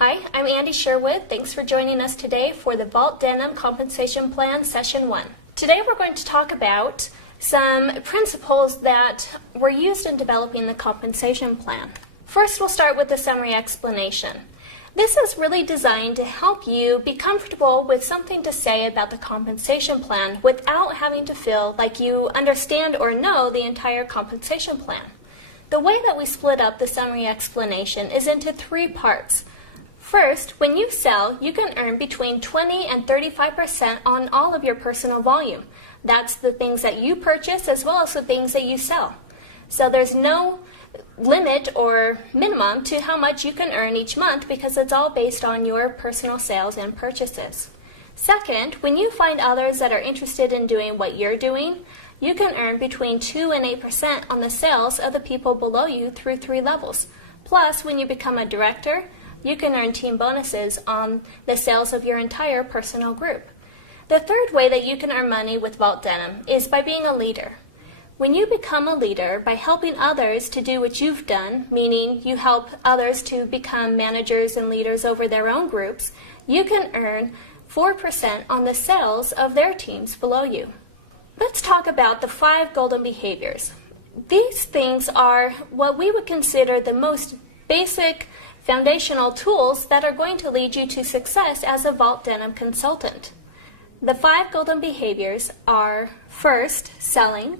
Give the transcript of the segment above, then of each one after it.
Hi, I'm Andy Sherwood. Thanks for joining us today for the Vault Denim Compensation Plan Session 1. Today we're going to talk about some principles that were used in developing the compensation plan. First, we'll start with the summary explanation. This is really designed to help you be comfortable with something to say about the compensation plan without having to feel like you understand or know the entire compensation plan. The way that we split up the summary explanation is into 3 parts. First, when you sell, you can earn between 20 and 35% on all of your personal volume. That's the things that you purchase as well as the things that you sell. So there's no limit or minimum to how much you can earn each month because it's all based on your personal sales and purchases. Second, when you find others that are interested in doing what you're doing, you can earn between 2 and 8% on the sales of the people below you through 3 levels. Plus, when you become a director, you can earn team bonuses on the sales of your entire personal group. The third way that you can earn money with Vault Denim is by being a leader. When you become a leader by helping others to do what you've done, meaning you help others to become managers and leaders over their own groups, you can earn 4% on the sales of their teams below you. Let's talk about the 5 golden behaviors. These things are what we would consider the most basic foundational tools that are going to lead you to success as a Vault Denim consultant. The 5 golden behaviors are: first, selling;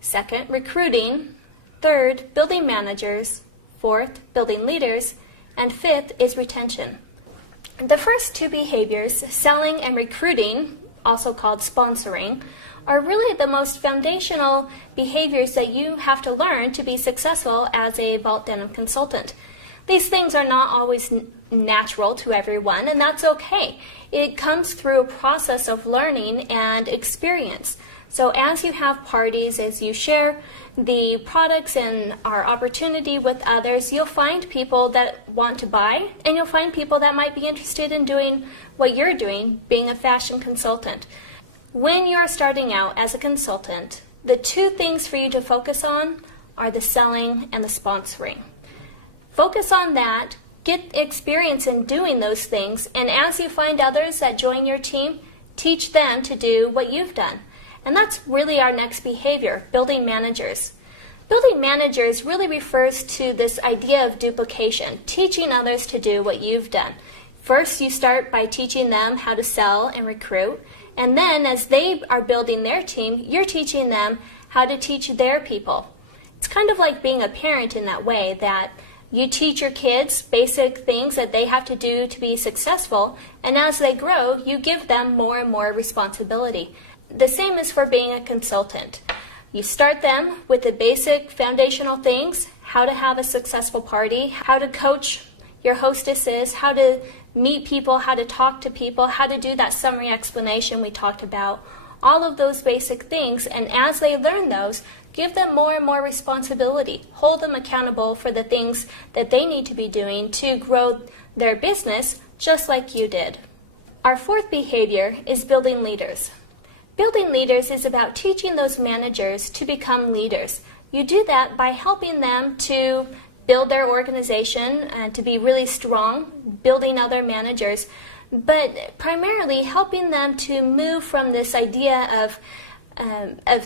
second, recruiting; third, building managers; fourth, building leaders; and fifth is retention. The first 2 behaviors, selling and recruiting, also called sponsoring, are really the most foundational behaviors that you have to learn to be successful as a Vault Denim consultant. These things are not always natural to everyone, and that's okay. It comes through a process of learning and experience. So as you have parties, as you share the products and our opportunity with others, you'll find people that want to buy, and you'll find people that might be interested in doing what you're doing, being a fashion consultant. When you're starting out as a consultant, the 2 things for you to focus on are the selling and the sponsoring. Focus on that, get experience in doing those things, and as you find others that join your team, teach them to do what you've done. And that's really our next behavior, building managers. Building managers really refers to this idea of duplication, teaching others to do what you've done. First, you start by teaching them how to sell and recruit, and then as they are building their team, you're teaching them how to teach their people. It's kind of like being a parent in that way, that you teach your kids basic things that they have to do to be successful, and as they grow, you give them more and more responsibility. The same is for being a consultant. You start them with the basic foundational things: how to have a successful party, how to coach your hostesses, how to meet people, how to talk to people, how to do that summary explanation we talked about, all of those basic things, and as they learn those, give them more and more responsibility. Hold them accountable for the things that they need to be doing to grow their business just like you did. Our 4th behavior is building leaders. Building leaders is about teaching those managers to become leaders. You do that by helping them to build their organization and to be really strong, building other managers, but primarily helping them to move from this idea of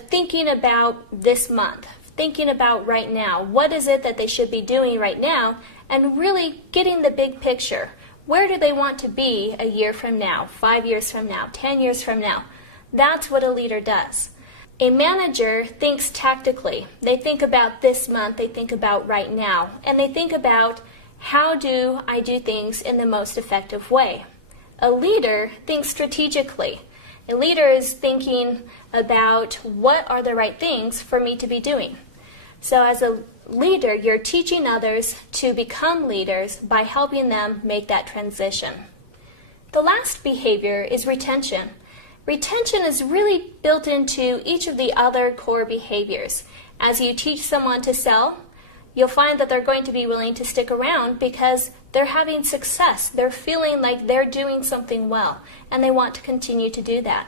thinking about this month, thinking about right now. What is it that they should be doing right now? And really getting the big picture. Where do they want to be a year from now, 5 years from now, 10 years from now? That's what a leader does. A manager thinks tactically. They think about this month, they think about right now, and they think about how do I do things in the most effective way. A leader thinks strategically. A leader is thinking about what are the right things for me to be doing. So as a leader, you're teaching others to become leaders by helping them make that transition. The last behavior is retention. Retention is really built into each of the other core behaviors. As you teach someone to sell, you'll find that they're going to be willing to stick around because they're having success. They're feeling like they're doing something well, and they want to continue to do that.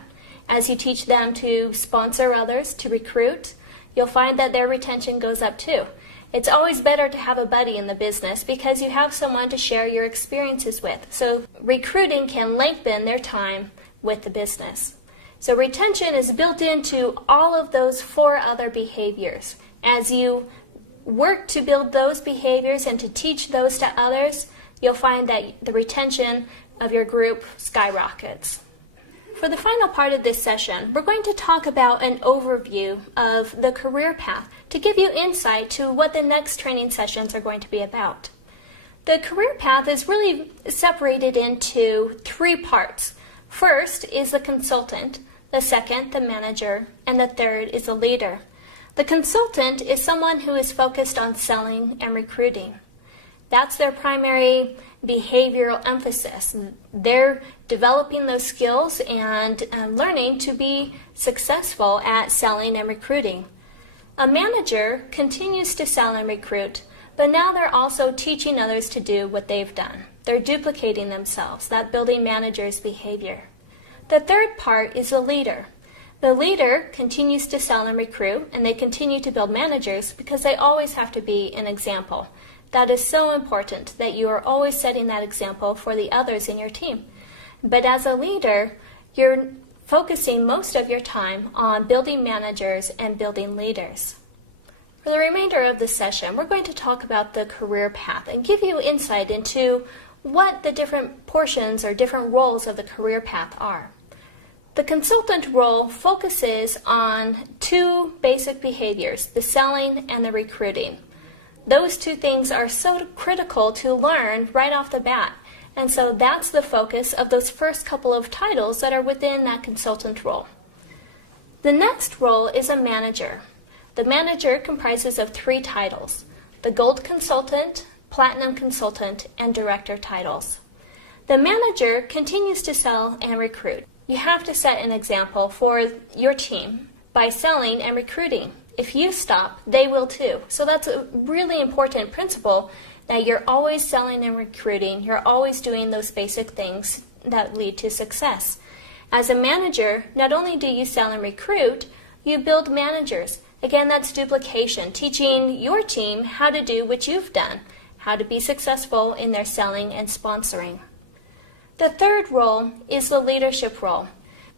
As you teach them to sponsor others, to recruit, you'll find that their retention goes up too. It's always better to have a buddy in the business because you have someone to share your experiences with. So recruiting can lengthen their time with the business. So retention is built into all of those 4 other behaviors. As you work to build those behaviors and to teach those to others, you'll find that the retention of your group skyrockets. For the final part of this session, we're going to talk about an overview of the career path to give you insight to what the next training sessions are going to be about. The career path is really separated into 3 parts. First is the consultant, the second, the manager, and the third is the leader. The consultant is someone who is focused on selling and recruiting. That's their primary behavioral emphasis. They're developing those skills and learning to be successful at selling and recruiting. A manager continues to sell and recruit, but now they're also teaching others to do what they've done. They're duplicating themselves, that building manager's behavior. The third part is the leader. The leader continues to sell and recruit, and they continue to build managers because they always have to be an example. That is so important that you are always setting that example for the others in your team. But as a leader, you're focusing most of your time on building managers and building leaders. For the remainder of this session, we're going to talk about the career path and give you insight into what the different portions or different roles of the career path are. The consultant role focuses on 2 basic behaviors, the selling and the recruiting. Those 2 things are so critical to learn right off the bat. And so that's the focus of those first couple of titles that are within that consultant role. The next role is a manager. The manager comprises of 3 titles, the Gold Consultant, Platinum Consultant, and Director titles. The manager continues to sell and recruit. You have to set an example for your team by selling and recruiting. If you stop, they will too. So that's a really important principle, that you're always selling and recruiting. You're always doing those basic things that lead to success. As a manager, not only do you sell and recruit, you build managers. Again, that's duplication, teaching your team how to do what you've done, how to be successful in their selling and sponsoring. The third role is the leadership role.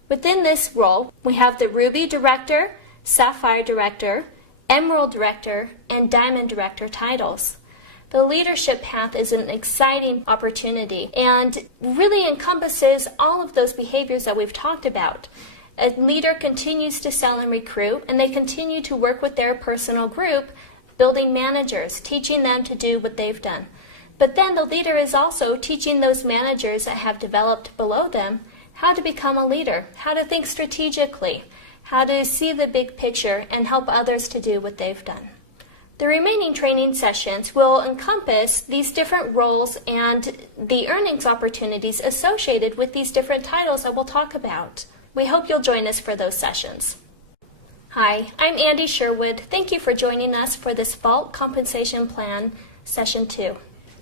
Within this role, we have the Ruby Director, Sapphire Director, Emerald Director, and Diamond Director titles. The leadership path is an exciting opportunity and really encompasses all of those behaviors that we've talked about. A leader continues to sell and recruit, and they continue to work with their personal group, building managers, teaching them to do what they've done. But then the leader is also teaching those managers that have developed below them how to become a leader, how to think strategically, how to see the big picture and help others to do what they've done. The remaining training sessions will encompass these different roles and the earnings opportunities associated with these different titles that we'll talk about. We hope you'll join us for those sessions. Hi, I'm Andy Sherwood. Thank you for joining us for this Vault Compensation Plan Session 2.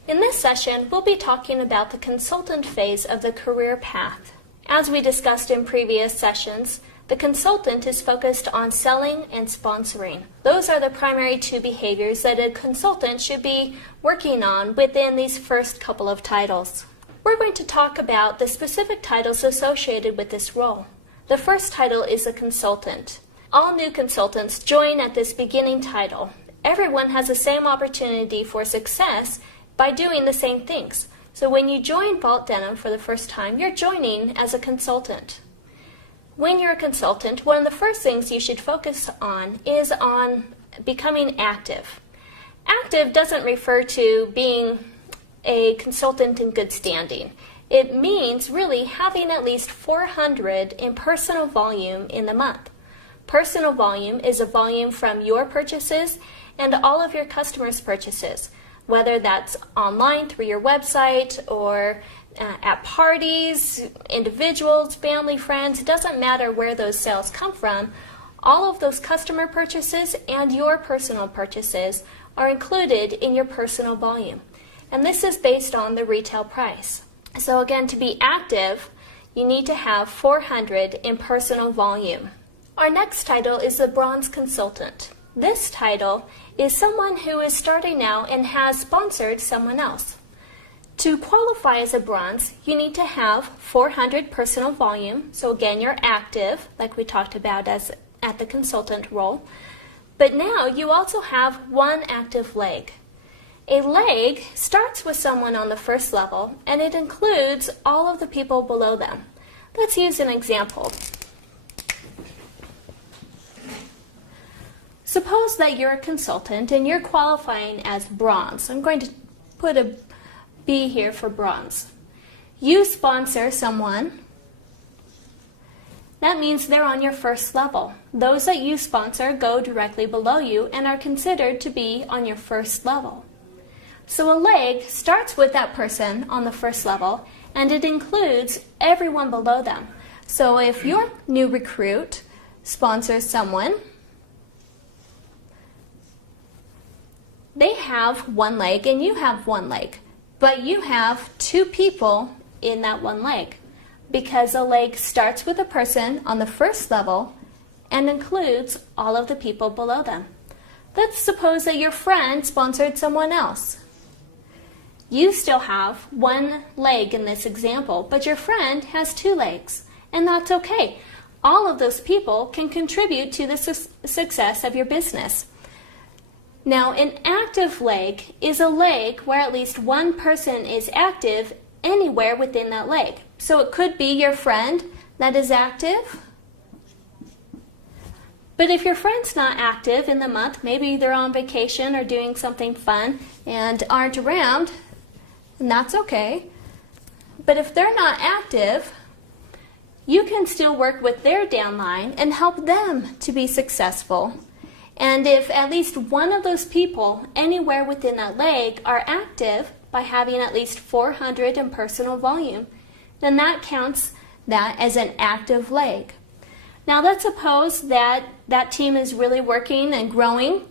In this session, we'll be talking about the consultant phase of the career path. As we discussed in previous sessions, the consultant is focused on selling and sponsoring. Those are the primary 2 behaviors that a consultant should be working on within these first couple of titles. We're going to talk about the specific titles associated with this role. The first title is a consultant. All new consultants join at this beginning title. Everyone has the same opportunity for success by doing the same things. So when you join Vault Denim for the first time, you're joining as a consultant. When you're a consultant, one of the first things you should focus on is on becoming active. Active doesn't refer to being a consultant in good standing. It means really having at least 400 in personal volume in the month. Personal volume is a volume from your purchases and all of your customers' purchases, whether that's online through your website or at parties, individuals, family, friends. It doesn't matter where those sales come from. All of those customer purchases and your personal purchases are included in your personal volume. And this is based on the retail price. So again, to be active, you need to have 400 in personal volume. Our next title is the Bronze Consultant. This title is someone who is starting out and has sponsored someone else. To qualify as a bronze, you need to have 400 personal volume. So again, you're active, like we talked about as at the consultant role. But now you also have one active leg. A leg starts with someone on the first level, and it includes all of the people below them. Let's use an example. Suppose that you're a consultant and you're qualifying as bronze. I'm going to put a B here for bronze. You sponsor someone. That means they're on your first level. Those that you sponsor go directly below you and are considered to be on your first level. So a leg starts with that person on the first level, and it includes everyone below them. So if your new recruit sponsors someone, they have one leg and you have one leg. But you have two people in that one leg, because a leg starts with a person on the first level and includes all of the people below them. Let's suppose that your friend sponsored someone else. You still have one leg in this example, but your friend has two legs, and that's okay. All of those people can contribute to the success of your business. Now, an active leg is a leg where at least one person is active anywhere within that leg. So it could be your friend that is active. But if your friend's not active in the month, maybe they're on vacation or doing something fun and aren't around, and that's okay. But if they're not active, you can still work with their downline and help them to be successful. And if at least one of those people anywhere within that leg are active by having at least 400 in personal volume, then that counts that as an active leg. Now let's suppose that that team is really working and growing,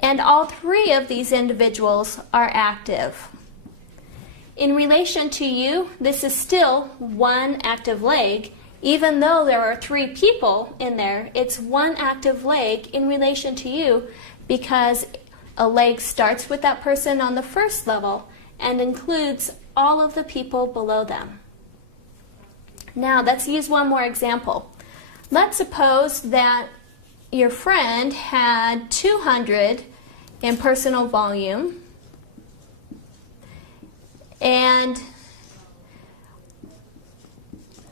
and all three of these individuals are active. In relation to you, this is still one active leg. Even though there are three people in there, it's one active leg in relation to you, because a leg starts with that person on the first level and includes all of the people below them. Now, let's use one more example. Let's suppose that your friend had 200 in personal volume, and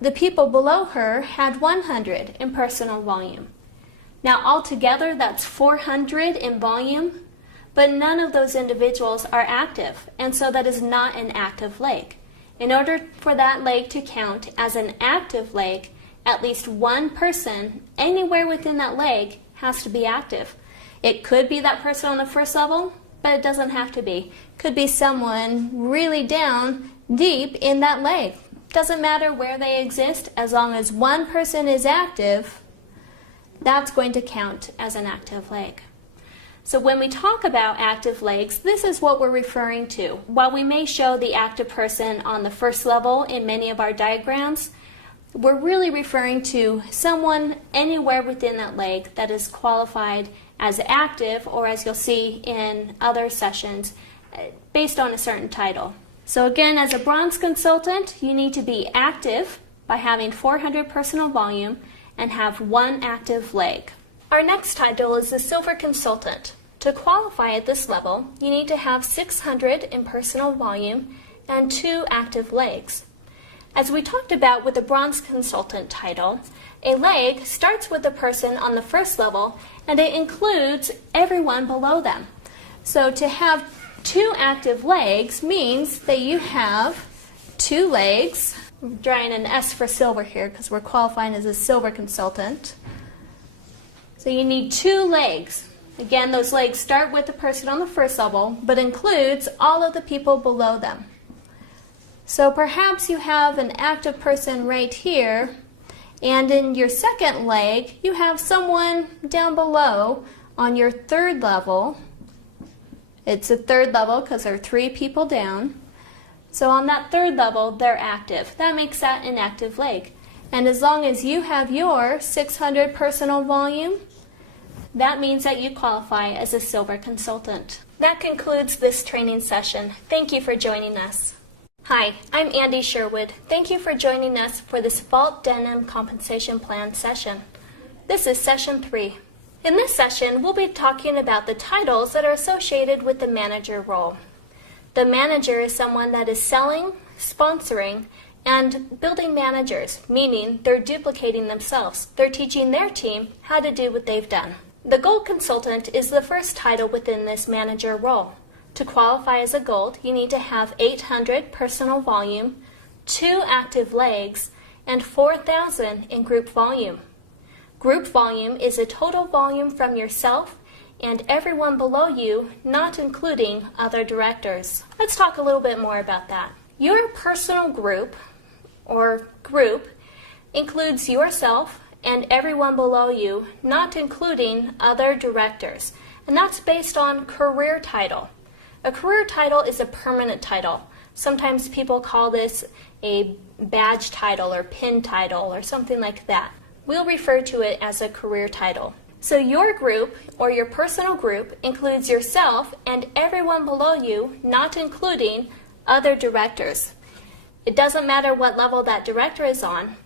the people below her had 100 in personal volume. Now altogether that's 400 in volume, but none of those individuals are active, and so that is not an active leg. In order for that leg to count as an active leg, at least one person anywhere within that leg has to be active. It could be that person on the first level, but it doesn't have to be. It could be someone really down deep in that leg. Doesn't matter where they exist, as long as one person is active, that's going to count as an active leg. So when we talk about active legs, this is what we're referring to. While we may show the active person on the first level in many of our diagrams, we're really referring to someone anywhere within that leg that is qualified as active, or as you'll see in other sessions, based on a certain title. So again, as a bronze consultant, you need to be active by having 400 personal volume and have one active leg. Our next title is the silver consultant. To qualify at this level, you need to have 600 in personal volume and 2 active legs. As we talked about with the bronze consultant title, a leg starts with the person on the first level and it includes everyone below them. So to have 2 active legs means that you have 2 legs. I'm drawing an S for silver here because we're qualifying as a silver consultant. So you need 2 legs. Again, those legs start with the person on the first level, but includes all of the people below them. So perhaps you have an active person right here, and in your second leg, you have someone down below on your third level. It's a third level because there are 3 people down. So on that third level, they're active. That makes that an active leg. And as long as you have your 600 personal volume, That means that you qualify as a silver consultant. That concludes this training session. Thank you for joining us. Hi, I'm Andy Sherwood. Thank you for joining us for this Vault Denim Compensation Plan session. This is session 3. In this session, we'll be talking about the titles that are associated with the manager role. The manager is someone that is selling, sponsoring, and building managers, meaning they're duplicating themselves. They're teaching their team how to do what they've done. The Gold Consultant is the first title within this manager role. To qualify as a Gold, you need to have 800 personal volume, 2 active legs, and 4,000 in group volume. Group volume is a total volume from yourself and everyone below you, not including other directors. Let's talk a little bit more about that. Your personal group, or group, includes yourself and everyone below you, not including other directors. And that's based on career title. A career title is a permanent title. Sometimes people call this a badge title or pin title or something like that. We'll refer to it as a career title. So your group, or your personal group, includes yourself and everyone below you, not including other directors. It doesn't matter what level that director is on.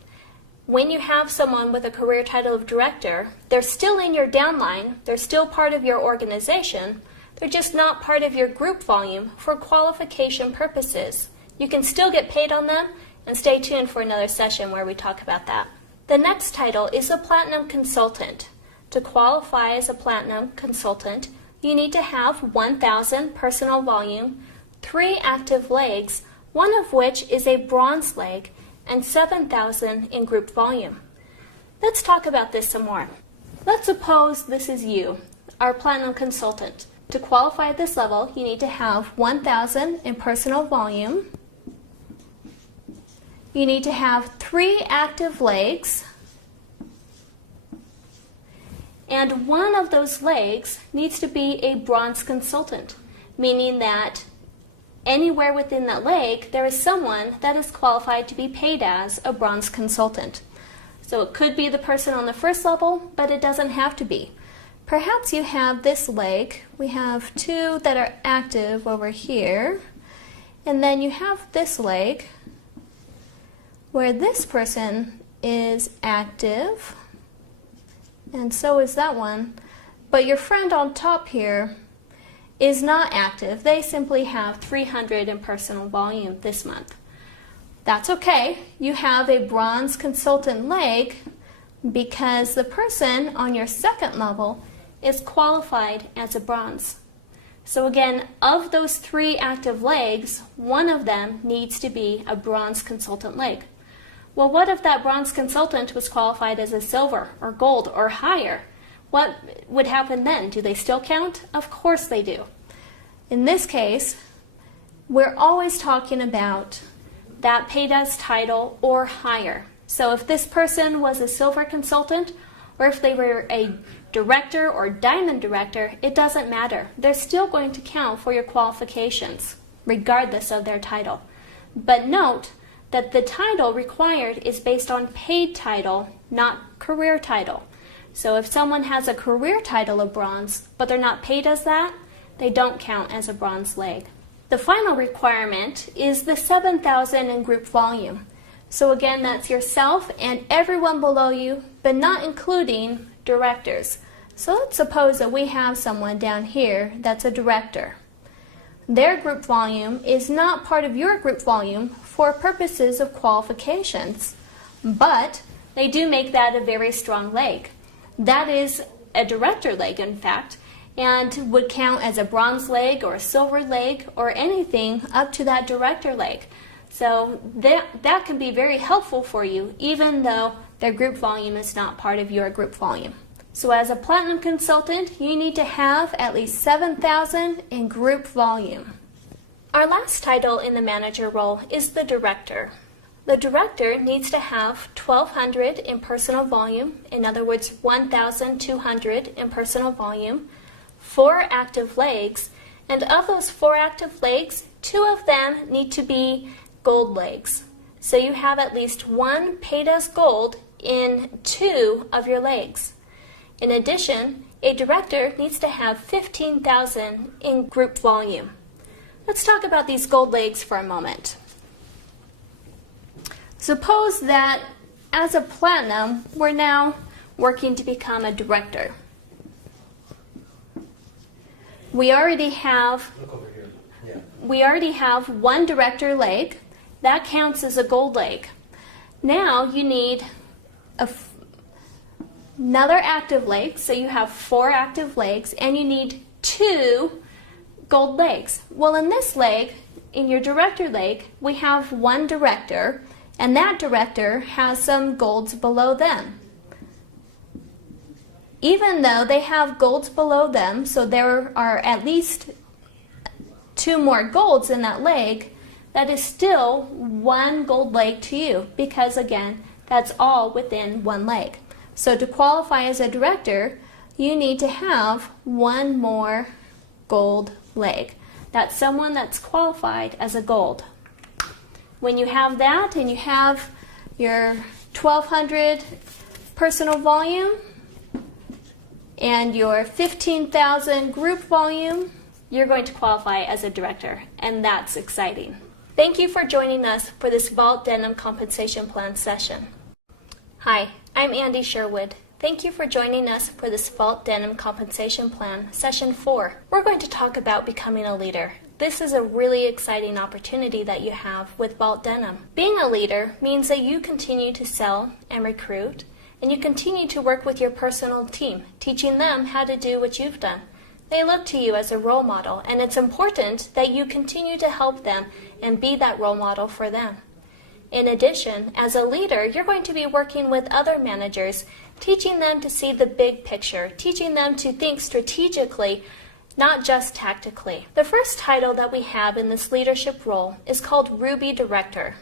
When you have someone with a career title of director, they're still in your downline, they're still part of your organization, they're just not part of your group volume for qualification purposes. You can still get paid on them, and stay tuned for another session where we talk about that. The next title is a Platinum Consultant. To qualify as a Platinum Consultant, you need to have 1,000 personal volume, 3 active legs, one of which is a bronze leg, and 7,000 in group volume. Let's talk about this some more. Let's suppose this is you, our Platinum Consultant. To qualify at this level, you need to have 1,000 in personal volume. You need to have 3 active legs, and one of those legs needs to be a bronze consultant, meaning that anywhere within that leg, there is someone that is qualified to be paid as a bronze consultant. So it could be the person on the first level, but it doesn't have to be. Perhaps you have this leg. We have 2 that are active over here. And then you have this leg where this person is active, and so is that one. But your friend on top here is not active. They simply have 300 in personal volume this month. That's okay. You have a bronze consultant leg because the person on your second level is qualified as a bronze. So again, of those 3 active legs, one of them needs to be a bronze consultant leg. Well, what if that bronze consultant was qualified as a silver or gold or higher? What would happen then? Do they still count? Of course they do. In this case, we're always talking about that paid as title or higher. So if this person was a silver consultant, or if they were a director or diamond director, it doesn't matter. They're still going to count for your qualifications, regardless of their title. But note that the title required is based on paid title, not career title. So if someone has a career title of bronze, but they're not paid as that, they don't count as a bronze leg. The final requirement is the 7,000 in group volume. So again, that's yourself and everyone below you, but not including directors. So let's suppose that we have someone down here that's a director. Their group volume is not part of your group volume for purposes of qualifications, but they do make that a very strong leg. That is a director leg, in fact, and would count as a bronze leg or a silver leg or anything up to that director leg. So that can be very helpful for you, even though their group volume is not part of your group volume. So as a Platinum Consultant, you need to have at least 7,000 in group volume. Our last title in the manager role is the Director. The Director needs to have 1,200 in personal volume, in other words 1,200 in personal volume, 4 active legs, and of those 4 active legs, 2 of them need to be gold legs. So you have at least 1 paid as gold in 2 of your legs. In addition, a director needs to have 15,000 in group volume. Let's talk about these gold legs for a moment. Suppose that as a platinum, we're now working to become a director. We already have one director leg. That counts as a gold leg. Now you need another active leg, so you have 4 active legs, and you need 2 gold legs. Well, in this leg, in your director leg, we have one director, and that director has some golds below them. Even though they have golds below them, so there are at least 2 more golds in that leg, that is still 1 gold leg to you, because again, that's all within 1 leg. So to qualify as a director, you need to have 1 more gold leg. That's someone that's qualified as a gold. When you have that and you have your 1,200 personal volume and your 15,000 group volume, you're going to qualify as a director, and that's exciting. Thank you for joining us for this Vault Denim Compensation Plan session. Hi, I'm Andy Sherwood. Thank you for joining us for this Vault Denim Compensation Plan, Session 4. We're going to talk about becoming a leader. This is a really exciting opportunity that you have with Vault Denim. Being a leader means that you continue to sell and recruit, and you continue to work with your personal team, teaching them how to do what you've done. They look to you as a role model, and it's important that you continue to help them and be that role model for them. In addition, as a leader, you're going to be working with other managers, teaching them to see the big picture, teaching them to think strategically, not just tactically. The first title that we have in this leadership role is called Ruby Director.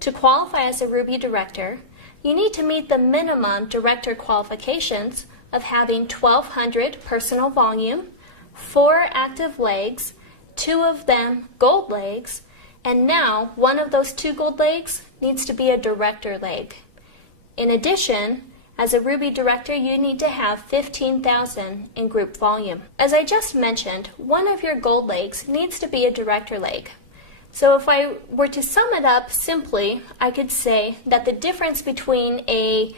To qualify as a Ruby Director, you need to meet the minimum director qualifications of having 1,200 personal volume, 4 active legs, 2 of them gold legs, and now one of those 2 gold legs needs to be a director leg. In addition, as a Ruby Director, you need to have 15,000 in group volume. As I just mentioned, one of your gold legs needs to be a director leg. So if I were to sum it up simply, I could say that the difference between a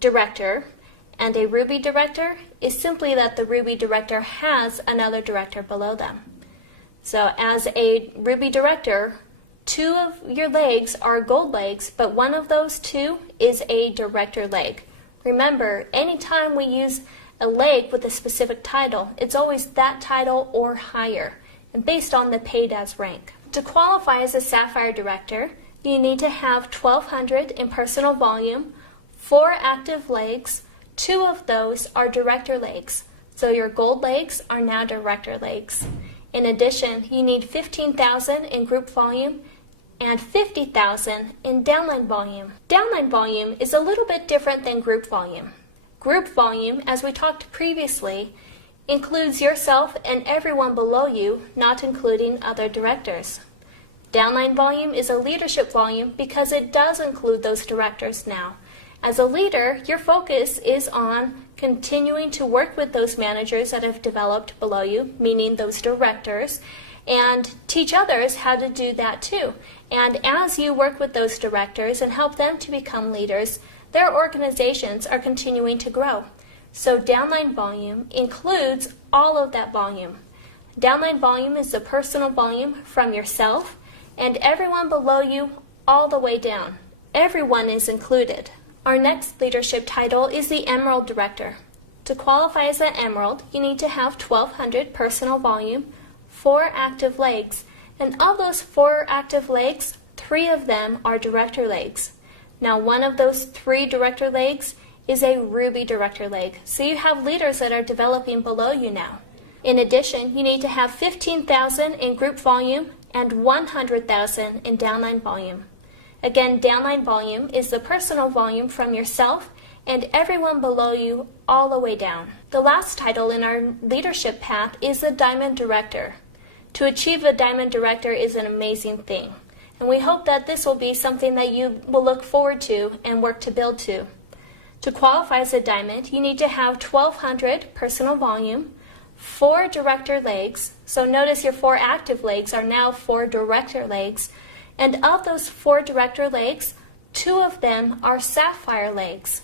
director and a Ruby Director is simply that the Ruby Director has another director below them. So as a Ruby Director, 2 of your legs are gold legs, but one of those 2 is a director leg. Remember, anytime we use a leg with a specific title, it's always that title or higher, and based on the paid as rank. To qualify as a Sapphire Director, you need to have 1,200 in personal volume, 4 active legs, 2 of those are director legs. So your gold legs are now director legs. In addition, you need 15,000 in group volume and 50,000 in downline volume. Downline volume is a little bit different than group volume. Group volume, as we talked previously, includes yourself and everyone below you, not including other directors. Downline volume is a leadership volume because it does include those directors now. As a leader, your focus is on continuing to work with those managers that have developed below you, meaning those directors, and teach others how to do that too. And as you work with those directors and help them to become leaders, their organizations are continuing to grow. So downline volume includes all of that volume. Downline volume is the personal volume from yourself and everyone below you all the way down. Everyone is included. Our next leadership title is the Emerald Director. To qualify as an Emerald, you need to have 1,200 personal volume, 4 active legs, and of those 4 active legs, 3 of them are director legs. Now one of those 3 director legs is a Ruby Director leg, so you have leaders that are developing below you now. In addition, you need to have 15,000 in group volume and 100,000 in downline volume. Again, downline volume is the personal volume from yourself and everyone below you all the way down. The last title in our leadership path is the Diamond Director. To achieve a Diamond Director is an amazing thing, and we hope that this will be something that you will look forward to and work to build to. To qualify as a diamond, you need to have 1,200 personal volume, 4 director legs. So notice your 4 active legs are now 4 director legs. And of those 4 director legs, 2 of them are sapphire legs.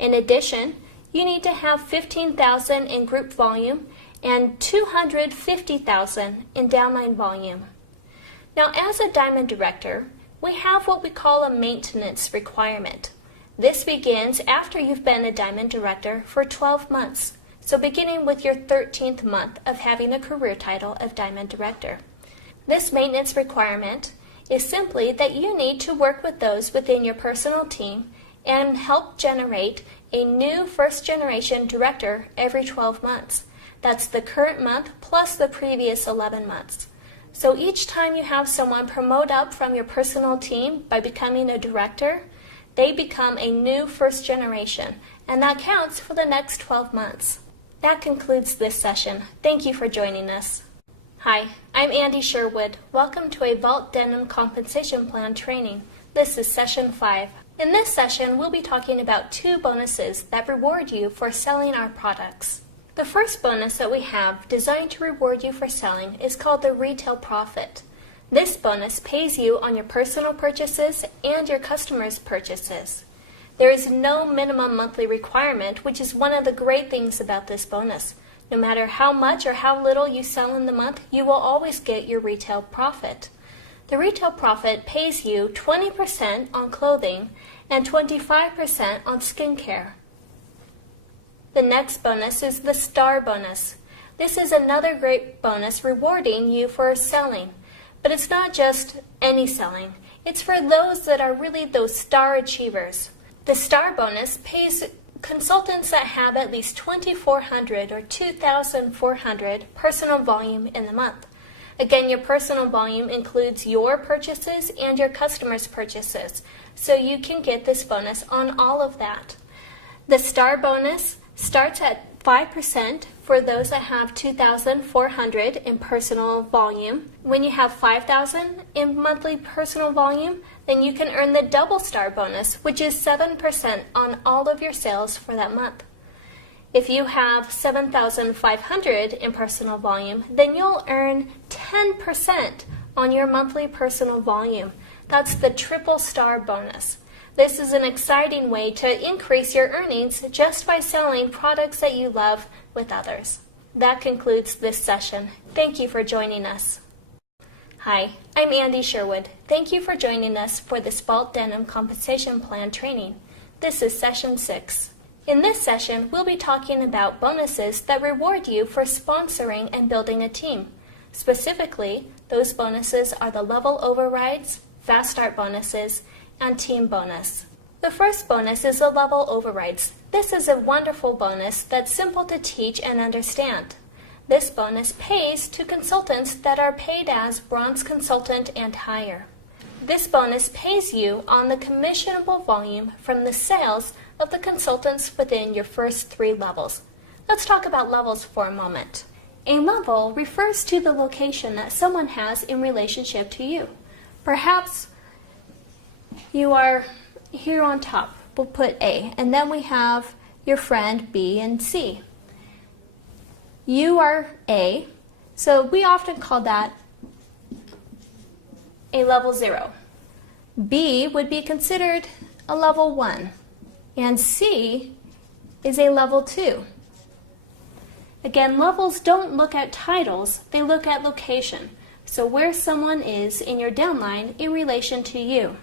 In addition, you need to have 15,000 in group volume and 250,000 in downline volume. Now, as a diamond director, we have what we call a maintenance requirement. This begins after you've been a diamond director for 12 months, so beginning with your 13th month of having a career title of diamond director. This maintenance requirement is simply that you need to work with those within your personal team and help generate a new first-generation director every 12 months. That's the current month plus the previous 11 months. So each time you have someone promote up from your personal team by becoming a director, they become a new first generation, and that counts for the next 12 months. That concludes this session. Thank you for joining us. Hi, I'm Andy Sherwood. Welcome to a Vault Denim Compensation Plan training. This is session 5. In this session, we'll be talking about 2 bonuses that reward you for selling our products. The first bonus that we have designed to reward you for selling is called the retail profit. This bonus pays you on your personal purchases and your customers' purchases. There is no minimum monthly requirement, which is one of the great things about this bonus. No matter how much or how little you sell in the month, you will always get your retail profit. The retail profit pays you 20% on clothing and 25% on skincare. The next bonus is the star bonus. This is another great bonus rewarding you for selling. But it's not just any selling. It's for those that are really those star achievers. The star bonus pays consultants that have at least 2,400 or 2,400 personal volume in the month. Again, your personal volume includes your purchases and your customers' purchases, so you can get this bonus on all of that. The star bonus starts at 5% for those that have 2,400 in personal volume. When you have 5,000 in monthly personal volume, then you can earn the double star bonus, which is 7% on all of your sales for that month. If you have 7,500 in personal volume, then you'll earn 10% on your monthly personal volume. That's the triple star bonus. This is an exciting way to increase your earnings just by selling products that you love with others. That concludes this session. Thank you for joining us. Hi, I'm Andy Sherwood. Thank you for joining us for this Vault Denim Compensation Plan training. This is session 6. In this session, we'll be talking about bonuses that reward you for sponsoring and building a team. Specifically, those bonuses are the level overrides, fast start bonuses, and team bonus. The first bonus is the level overrides. This is a wonderful bonus that's simple to teach and understand. This bonus pays to consultants that are paid as bronze consultant and higher. This bonus pays you on the commissionable volume from the sales of the consultants within your first 3 levels. Let's talk about levels for a moment. A level refers to the location that someone has in relationship to you. Perhaps you are here on top. We'll put A, and then we have your friend B and C. You are A, so we often call that a level 0. B would be considered a level 1, and C is a level 2. Again, levels don't look at titles, they look at location, so where someone is in your downline in relation to you.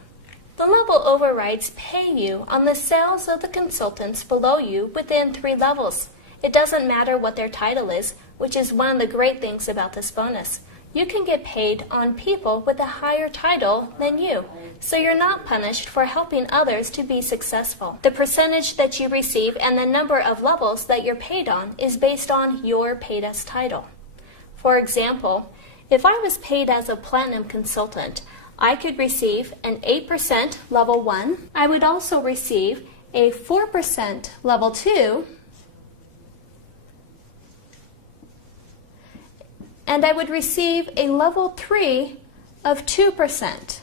The level overrides pay you on the sales of the consultants below you within 3 levels. It doesn't matter what their title is, which is one of the great things about this bonus. You can get paid on people with a higher title than you, so you're not punished for helping others to be successful. The percentage that you receive and the number of levels that you're paid on is based on your paid as title. For example, if I was paid as a platinum consultant, I could receive an 8% level 1. I would also receive a 4% level 2, and I would receive a level 3 of 2%.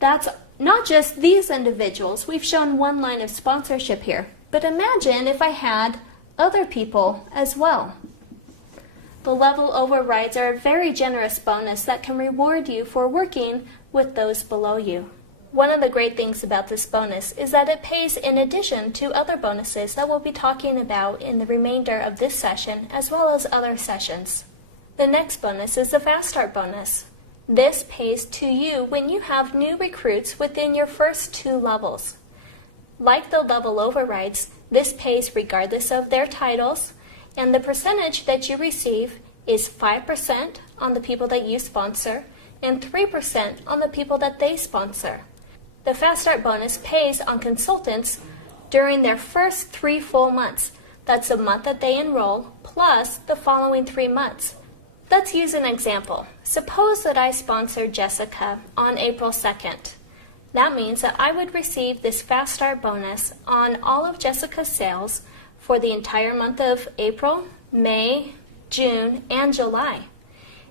That's not just these individuals. We've shown one line of sponsorship here, but imagine if I had other people as well. The level overrides are a very generous bonus that can reward you for working with those below you. One of the great things about this bonus is that it pays in addition to other bonuses that we'll be talking about in the remainder of this session as well as other sessions. The next bonus is the Fast Start bonus. This pays to you when you have new recruits within your first 2 levels. Like the level overrides, this pays regardless of their titles, and the percentage that you receive is 5% on the people that you sponsor and 3% on the people that they sponsor. The Fast Start bonus pays on consultants during their first 3 full months. That's the month that they enroll plus the following 3 months. Let's use an example. Suppose that I sponsored Jessica on April 2nd. That means that I would receive this Fast Start bonus on all of Jessica's sales for the entire month of April, May, June, and July.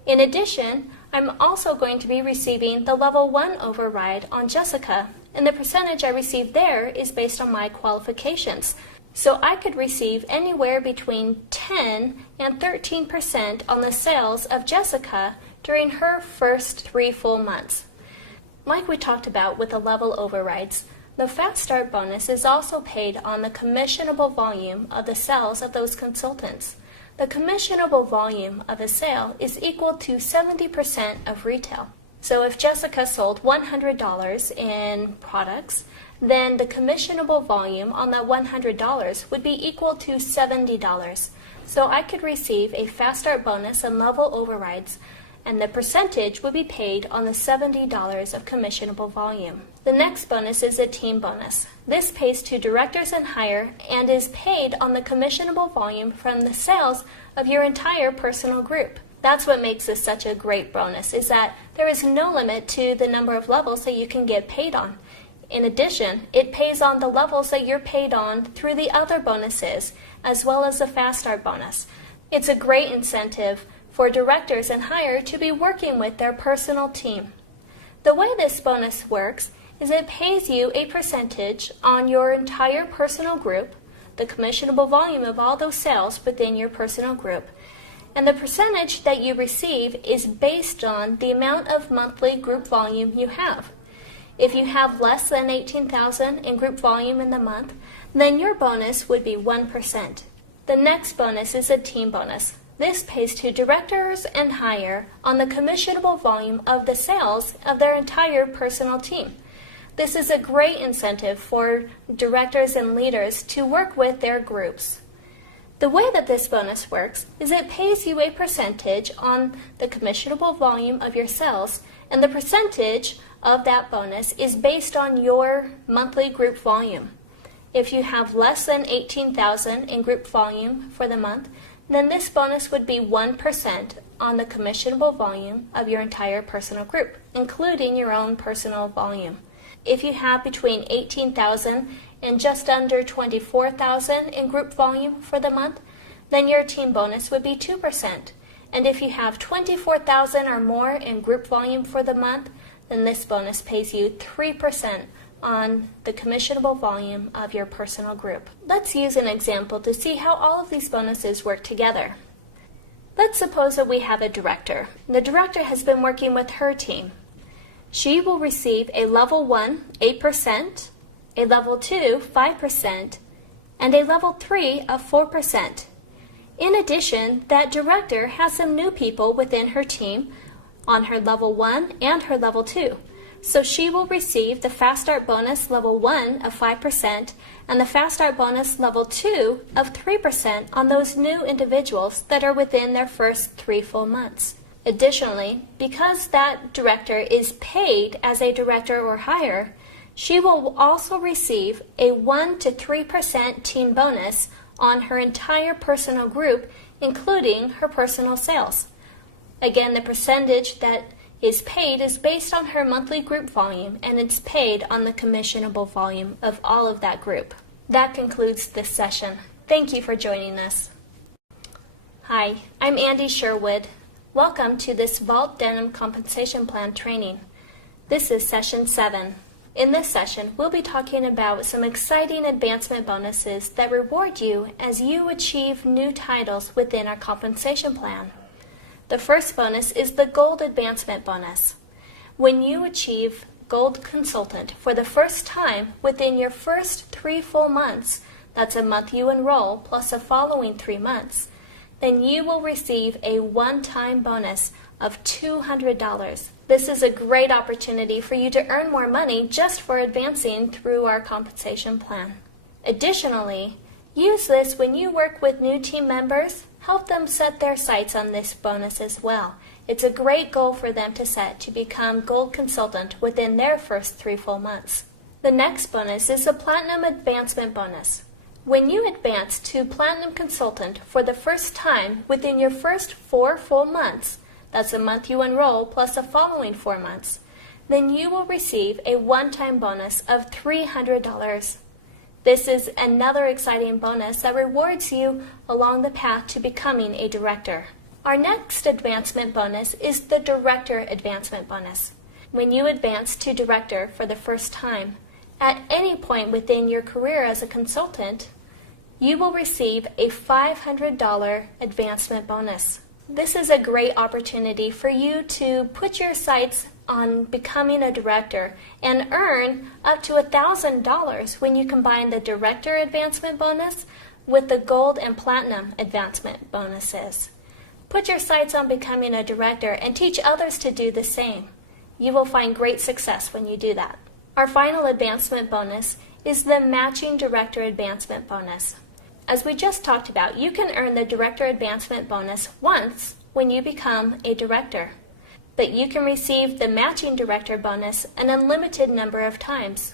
In addition, I'm also going to be receiving the level 1 override on Jessica, and the percentage I receive there is based on my qualifications. So I could receive anywhere between 10 and 13% on the sales of Jessica during her first 3 full months. Like we talked about with the level overrides, the Fast Start bonus is also paid on the commissionable volume of the sales of those consultants. The commissionable volume of a sale is equal to 70% of retail. So if Jessica sold $100 in products, then the commissionable volume on that $100 would be equal to $70. So I could receive a Fast Start bonus and level overrides, and the percentage would be paid on the $70 of commissionable volume. The next bonus is a team bonus. This pays to directors and higher and is paid on the commissionable volume from the sales of your entire personal group. That's what makes this such a great bonus, is that there is no limit to the number of levels that you can get paid on. In addition, it pays on the levels that you're paid on through the other bonuses, as well as the Fast Start bonus. It's a great incentive for directors and higher to be working with their personal team. The way this bonus works is it pays you a percentage on your entire personal group, the commissionable volume of all those sales within your personal group, and the percentage that you receive is based on the amount of monthly group volume you have. If you have less than 18,000 in group volume in the month, then your bonus would be 1%. The next bonus is a team bonus. This pays to directors and higher on the commissionable volume of the sales of their entire personal team. This is a great incentive for directors and leaders to work with their groups. The way that this bonus works is it pays you a percentage on the commissionable volume of your sales, and the percentage of that bonus is based on your monthly group volume. If you have less than 18,000 in group volume for the month, then this bonus would be 1% on the commissionable volume of your entire personal group, including your own personal volume. If you have between 18,000 and just under 24,000 in group volume for the month, then your team bonus would be 2%. And if you have 24,000 or more in group volume for the month, then this bonus pays you 3% on the commissionable volume of your personal group. Let's use an example to see how all of these bonuses work together. Let's suppose that we have a director. The director has been working with her team. She will receive a level 1, 8%, a level 2, 5%, and a level 3 of 4%. In addition, that director has some new people within her team on her level 1 and her level 2. So she will receive the Fast Start bonus level 1 of 5% and the Fast Start bonus level 2 of 3% on those new individuals that are within their first 3 full months. Additionally, because that director is paid as a director or higher, she will also receive a 1 to 3% team bonus on her entire personal group, including her personal sales. Again, the percentage that is paid is based on her monthly group volume, and it's paid on the commissionable volume of all of that group. That concludes this session. Thank you for joining us. Hi, I'm Andy Sherwood. Welcome to this Vault Denim Compensation Plan training. This is Session 7. In this session, we'll be talking about some exciting advancement bonuses that reward you as you achieve new titles within our compensation plan. The first bonus is the Gold Advancement Bonus. When you achieve Gold Consultant for the first time within your first 3 full months, that's a month you enroll plus the following 3 months, then you will receive a one-time bonus of $200. This is a great opportunity for you to earn more money just for advancing through our compensation plan. Additionally, use this when you work with new team members. Help them set their sights on this bonus as well. It's a great goal for them to set to become Gold Consultant within their first 3 full months. The next bonus is the Platinum Advancement Bonus. When you advance to Platinum Consultant for the first time within your first 4 full months, that's a month you enroll plus the following 4 months, then you will receive a one-time bonus of $300. This is another exciting bonus that rewards you along the path to becoming a director. Our next advancement bonus is the Director Advancement Bonus. When you advance to director for the first time, at any point within your career as a consultant, you will receive a $500 advancement bonus. This is a great opportunity for you to put your sights on becoming a director and earn up to $1,000 when you combine the Director Advancement Bonus with the Gold and Platinum Advancement Bonuses. Put your sights on becoming a director and teach others to do the same. You will find great success when you do that. Our final advancement bonus is the Matching Director Advancement Bonus. As we just talked about, you can earn the Director Advancement Bonus once when you become a director, but you can receive the Matching Director Bonus an unlimited number of times.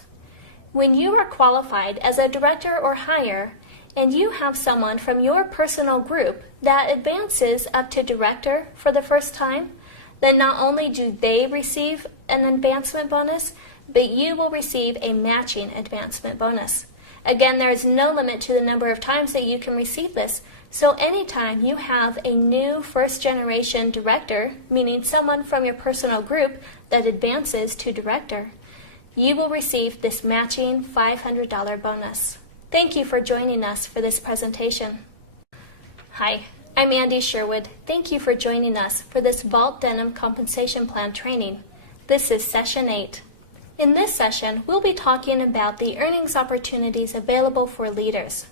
When you are qualified as a director or higher, and you have someone from your personal group that advances up to director for the first time, then not only do they receive an advancement bonus, but you will receive a matching advancement bonus. Again, there is no limit to the number of times that you can receive this, so anytime you have a new first-generation director, meaning someone from your personal group that advances to director, you will receive this matching $500 bonus. Thank you for joining us for this presentation. Hi, I'm Andy Sherwood. Thank you for joining us for this Vault Denim Compensation Plan training. This is Session 8. In this session, we'll be talking about the earnings opportunities available for leaders.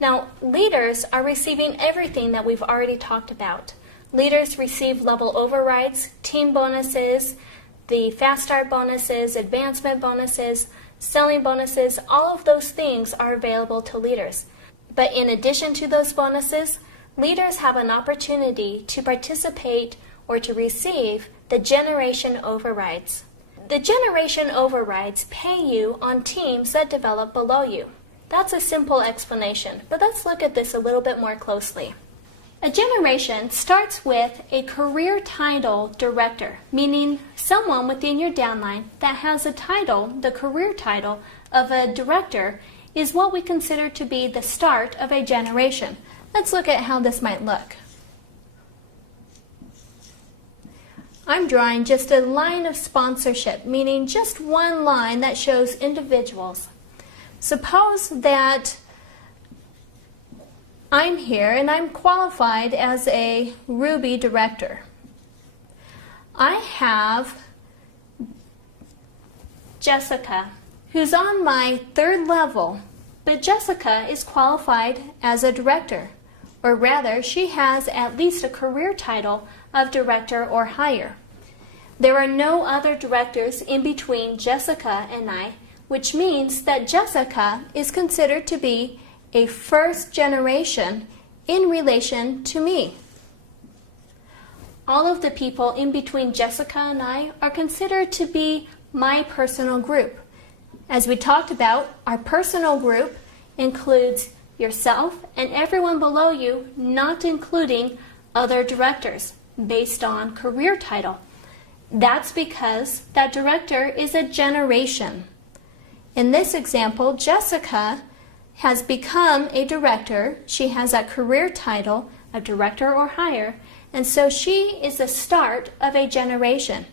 Now, leaders are receiving everything that we've already talked about. Leaders receive level overrides, team bonuses, the fast start bonuses, advancement bonuses, selling bonuses. All of those things are available to leaders. But in addition to those bonuses, leaders have an opportunity to participate or to receive the generation overrides. The generation overrides pay you on teams that develop below you. That's a simple explanation, but let's look at this a little bit more closely. A generation starts with a career title director, meaning someone within your downline that has a title, the career title of a director, is what we consider to be the start of a generation. Let's look at how this might look. I'm drawing just a line of sponsorship, meaning just one line that shows individuals. Suppose that I'm here and I'm qualified as a Ruby director. I have Jessica, who's on my 3rd level, but Jessica is qualified as a director, or rather, she has at least a career title of director or higher. There are no other directors in between Jessica and I, which means that Jessica is considered to be a first generation in relation to me. All of the people in between Jessica and I are considered to be my personal group. As we talked about, our personal group includes yourself and everyone below you, not including other directors based on career title. That's because that director is a generation. In this example, Jessica has become a director. She has a career title of director or higher, and so she is the start of a generation.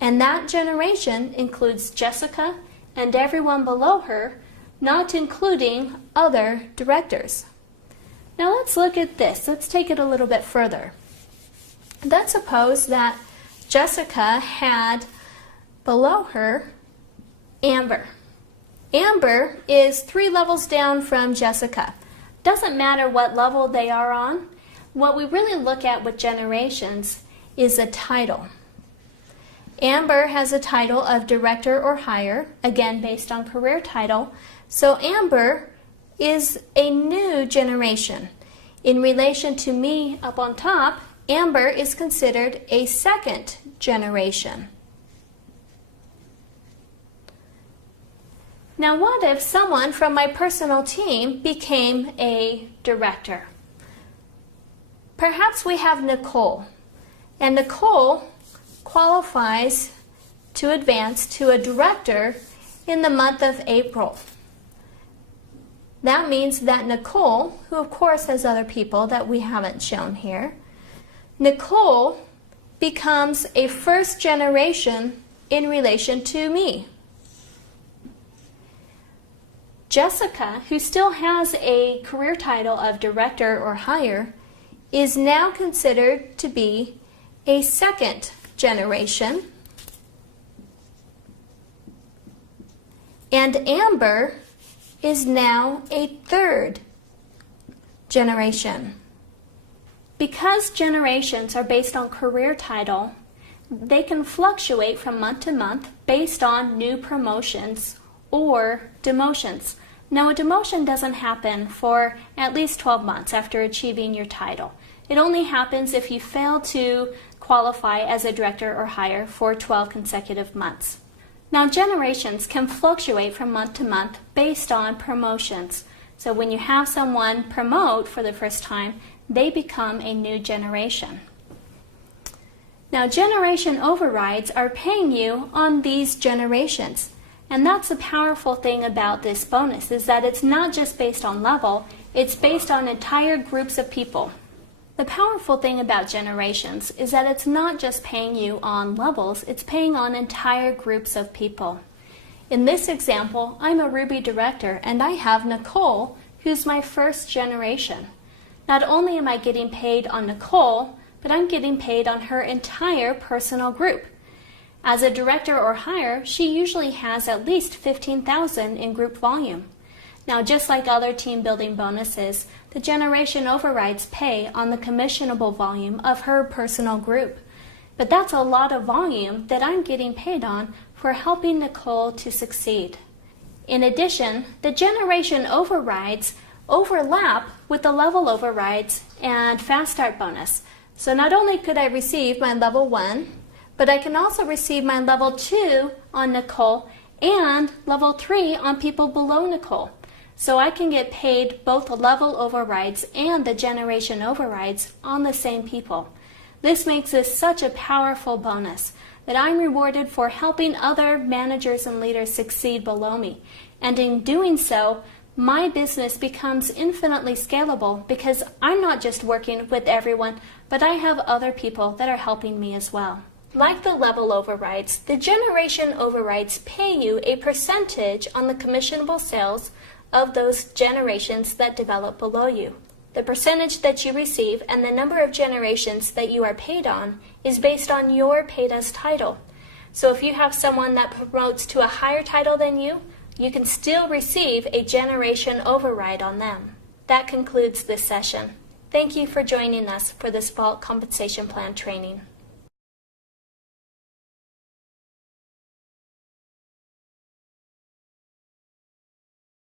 And that generation includes Jessica and everyone below her, not including other directors. Now let's look at this. Let's take it a little bit further. Let's suppose that Jessica had below her Amber. Amber is 3 levels down from Jessica. Doesn't matter what level they are on. What we really look at with generations is a title. Amber has a title of director or higher, again based on career title. So Amber is a new generation. In relation to me up on top, Amber is considered a second generation. Now what if someone from my personal team became a director? Perhaps we have Nicole, and Nicole qualifies to advance to a director in the month of April. That means that Nicole, who of course has other people that we haven't shown here, Nicole becomes a first generation in relation to me. Jessica, who still has a career title of director or higher, is now considered to be a second generation. And Amber is now a third generation. Because generations are based on career title, they can fluctuate from month to month based on new promotions or demotions. Now, a demotion doesn't happen for at least 12 months after achieving your title. It only happens if you fail to qualify as a director or higher for 12 consecutive months. Now, generations can fluctuate from month to month based on promotions. So when you have someone promote for the first time, they become a new generation. Now, generation overrides are paying you on these generations. And that's the powerful thing about this bonus, is that it's not just based on level, it's based on entire groups of people. The powerful thing about generations is that it's not just paying you on levels, it's paying on entire groups of people. In this example, I'm a Ruby director and I have Nicole, who's my first generation. Not only am I getting paid on Nicole, but I'm getting paid on her entire personal group. As a director or higher, she usually has at least 15,000 in group volume. Now, just like other team building bonuses, the generation overrides pay on the commissionable volume of her personal group. But that's a lot of volume that I'm getting paid on for helping Nicole to succeed. In addition, the generation overrides overlap with the level overrides and fast start bonus. So not only could I receive my level 1, but I can also receive my level 2 on Nicole and level 3 on people below Nicole. So I can get paid both the level overrides and the generation overrides on the same people. This makes this such a powerful bonus that I'm rewarded for helping other managers and leaders succeed below me. And in doing so, my business becomes infinitely scalable because I'm not just working with everyone, but I have other people that are helping me as well. Like the level overrides, the generation overrides pay you a percentage on the commissionable sales of those generations that develop below you. The percentage that you receive and the number of generations that you are paid on is based on your paid as title. So if you have someone that promotes to a higher title than you can still receive a generation override on them. That concludes this session. Thank you for joining us for this Vault Compensation Plan training.